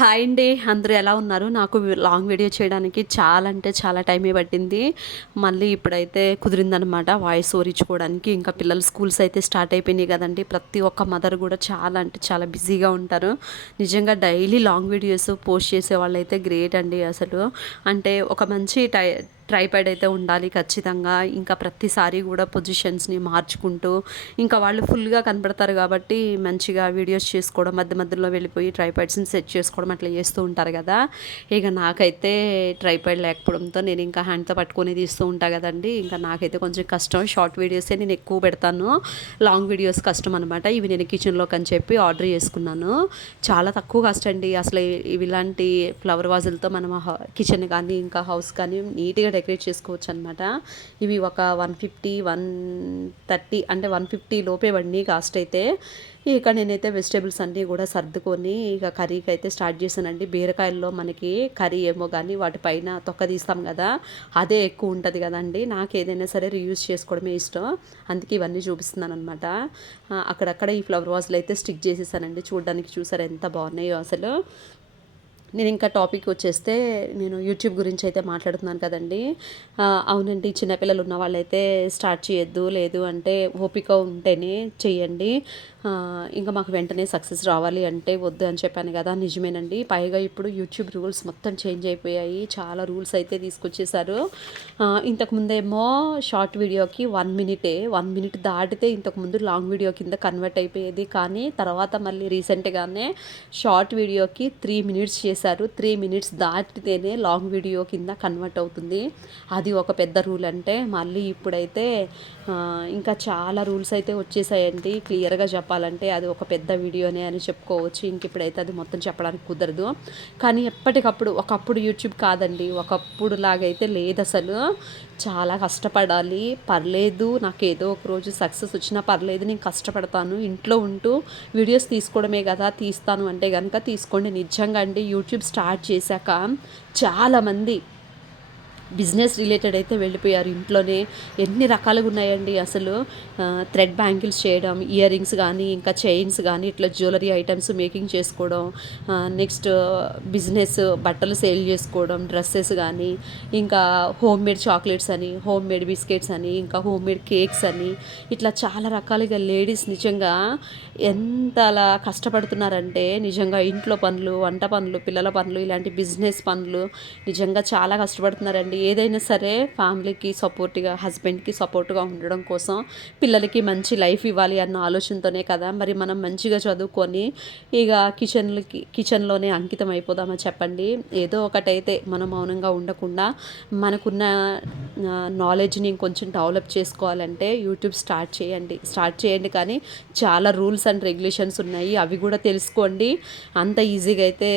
Hi అండి. అందరూ ఎలా ఉన్నారు? నాకు లాంగ్ వీడియో చేయడానికి చాలా అంటే చాలా టైమే పట్టింది. మళ్ళీ ఇప్పుడైతే కుదిరిందనమాట వాయిస్ ఓరించుకోవడానికి ఇంకా పిల్లల స్కూల్స్ అయితే స్టార్ట్ అయిపోయినాయి కదండి. ప్రతి ఒక్క మదర్ కూడా చాలా అంటే చాలా బిజీగా ఉంటారు. నిజంగా డైలీ లాంగ్ వీడియోస్ పోస్ట్ చేసే వాళ్ళు అయితే గ్రేట్ అండి అసలు. అంటే ఒక మంచి టై ట్రైపాడ్ అయితే ఉండాలి ఖచ్చితంగా. ఇంకా ప్రతిసారి కూడా పొజిషన్స్ని మార్చుకుంటూ ఇంకా వాళ్ళు ఫుల్గా కనపడతారు కాబట్టి మంచిగా వీడియోస్ చేసుకోవడం మధ్య మధ్యలో వెళ్ళిపోయి ట్రైపాడ్స్ని సెట్ చేసుకోవడం అట్లా చేస్తూ ఉంటారు కదా. ఇక నాకైతే ట్రైపాడ్ లేకపోవడంతో నేను ఇంకా హ్యాండ్తో పట్టుకొని తీస్తూ ఉంటా కదండి. ఇంకా నాకైతే కొంచెం కష్టం. షార్ట్ వీడియోసే నేను ఎక్కువ పెడతాను. లాంగ్ వీడియోస్ కష్టం అనమాట ఇవి నేను కిచెన్లోకి అని చెప్పి ఆర్డర్ చేసుకున్నాను. చాలా తక్కువ కష్టం అండి. అసలు ఇవి ఇలాంటి ఫ్లవర్ వాజులతో మనం కిచెన్ కానీ ఇంకా హౌస్ కానీ నీట్గా డెకరేట్ చేసుకోవచ్చు అనమాట ఇవి ఒక వన్ ఫిఫ్టీ వన్ థర్టీ అంటే వన్ ఫిఫ్టీ లోపే వండి కాస్ట్ అయితే. ఇక నేనైతే వెజిటేబుల్స్ అన్నీ కూడా సర్దుకొని ఇక కర్రీకి అయితే స్టార్ట్ చేశానండి. బీరకాయల్లో మనకి కర్రీ ఏమో కానీ వాటిపైన తొక్క తీస్తాం కదా అదే ఎక్కువ ఉంటుంది కదండి. నాకు ఏదైనా సరే రీయూజ్ చేసుకోవడమే ఇష్టం. అందుకే ఇవన్నీ చూపిస్తున్నాను అనమాట అక్కడక్కడ ఈ ఫ్లవర్ వాజ్లు అయితే స్టిక్ చేసేసానండి. చూడడానికి చూసారు ఎంత బాగున్నాయో అసలు. నేను ఇంకా టాపిక్ వచ్చేస్తే నేను యూట్యూబ్ గురించి అయితే మాట్లాడుతున్నాను కదండి. అవునండి చిన్నపిల్లలు ఉన్న వాళ్ళైతే స్టార్ట్ చేయొద్దు లేదు అంటే ఓపిక ఉంటేనే చేయండి ఇంకా మాకు వెంటనే సక్సెస్ రావాలి అంటే వద్దు అని చెప్పాను కదా నిజమేనండి. పైగా ఇప్పుడు యూట్యూబ్ రూల్స్ మొత్తం చేంజ్ అయిపోయాయి చాలా రూల్స్ అయితే తీసుకొచ్చేసారు ఇంతకుముందేమో ఇంతకు ముందేమో షార్ట్ వీడియోకి వన్ మినిటే వన్ మినిట్ దాటితే ఇంతకు ముందు లాంగ్ వీడియో కింద కన్వర్ట్ అయిపోయేది. కానీ తర్వాత మళ్ళీ రీసెంట్గానే షార్ట్ వీడియోకి త్రీ మినిట్స్ చేసి చేశారు. త్రీ మినిట్స్ దాటితేనే లాంగ్ వీడియో కింద కన్వర్ట్ అవుతుంది. అది ఒక పెద్ద రూల్ అంటే మళ్ళీ ఇప్పుడైతే ఇంకా చాలా రూల్స్ అయితే వచ్చేసాయండి. క్లియర్గా చెప్పాలంటే అది ఒక పెద్ద వీడియోనే అని చెప్పుకోవచ్చు. ఇంక ఇప్పుడైతే అది మొత్తం చెప్పడానికి కుదరదు. కానీ ఎప్పటికప్పుడు ఒకప్పుడు యూట్యూబ్ కాదండి. ఒకప్పుడు లాగైతే లేదు అసలు. చాలా కష్టపడాలి. పర్లేదు నాకు ఏదో ఒక రోజు సక్సెస్ వచ్చినా పర్లేదు నేను కష్టపడతాను. ఇంట్లో ఉంటూ వీడియోస్ తీసుకోవడమే కదా తీస్తాను అంటే కనుక తీసుకోండి. నిజంగా అండి యూట్యూబ్ స్టార్ట్ చేశాక చాలామంది బిజినెస్ రిలేటెడ్ అయితే వెళ్ళిపోయారు. ఇంట్లోనే ఎన్ని రకాలుగా ఉన్నాయండి అసలు థ్రెడ్ బ్యాంగిల్స్ చేయడం ఇయర్ రింగ్స్ కానీ ఇంకా చైన్స్ కానీ ఇట్లా జ్యువెలరీ ఐటమ్స్ మేకింగ్ చేసుకోవడం నెక్స్ట్ బిజినెస్ బట్టలు సేల్ చేసుకోవడం డ్రెస్సెస్ కానీ ఇంకా హోమ్ మేడ్ చాక్లెట్స్ అని హోమ్ మేడ్ బిస్కెట్స్ అని ఇంకా హోమ్ మేడ్ కేక్స్ అని ఇట్లా చాలా రకాలుగా లేడీస్ నిజంగా ఎంత అలా కష్టపడుతున్నారంటే నిజంగా ఇంట్లో పనులు వంట పనులు పిల్లల పనులు ఇలాంటి బిజినెస్ పనులు నిజంగా చాలా కష్టపడుతున్నారండి. ఏదైనా సరే ఫ్యామిలీకి సపోర్ట్గా హస్బెండ్కి సపోర్ట్గా ఉండడం కోసం పిల్లలకి మంచి లైఫ్ ఇవ్వాలి అన్న ఆలోచనతోనే కదా. మరి మనం మంచిగా చదువుకొని ఇక కిచెన్లకి కిచెన్లోనే అంకితం అయిపోదామా చెప్పండి? ఏదో ఒకటైతే మనం మౌనంగా ఉండకుండా మనకున్న నాలెడ్జ్ని ఇంకొంచెం డెవలప్ చేసుకోవాలంటే యూట్యూబ్ స్టార్ట్ చేయండి. స్టార్ట్ చేయండి కానీ చాలా రూల్స్ అండ్ రెగ్యులేషన్స్ ఉన్నాయి. అవి కూడా తెలుసుకోండి. అంత ఈజీగా అయితే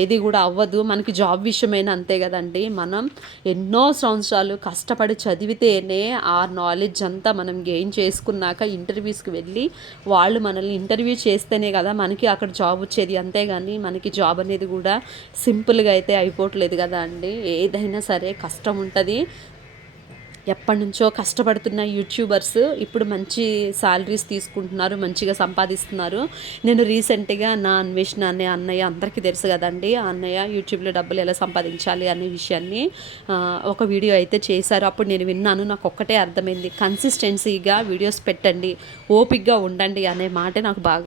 ఏది కూడా అవ్వదు. మనకి జాబ్ విషయమైనా అంతే కదండి. మనం ఎన్నో సంవత్సరాలు కష్టపడి చదివితేనే ఆ నాలెడ్జ్ అంతా మనం గెయిన్ చేసుకున్నాక ఇంటర్వ్యూస్కి వెళ్ళి వాళ్ళు మనల్ని ఇంటర్వ్యూ చేస్తేనే కదా మనకి అక్కడ జాబ్ వచ్చేది. అంతేగాని మనకి జాబ్ అనేది కూడా సింపుల్గా అయితే అయిపోవట్లేదు కదా అండి. ఏదైనా సరే కష్టం ఉంటుంది. ఎప్పటి నుంచో కష్టపడుతున్న యూట్యూబర్స్ ఇప్పుడు మంచి శాలరీస్ తీసుకుంటున్నారు మంచిగా సంపాదిస్తున్నారు. నేను రీసెంట్గా నా అన్వేషణ అనే అన్నయ్య అందరికీ తెలుసు కదండి. ఆ అన్నయ్య యూట్యూబ్లో డబ్బులు ఎలా సంపాదించాలి అనే విషయాన్ని ఒక వీడియో అయితే చేశారు. అప్పుడు నేను విన్నాను నాకు ఒక్కటే అర్థమైంది. కన్సిస్టెన్సీగా వీడియోస్ పెట్టండి ఓపిక్గా ఉండండి అనే మాట నాకు బాగా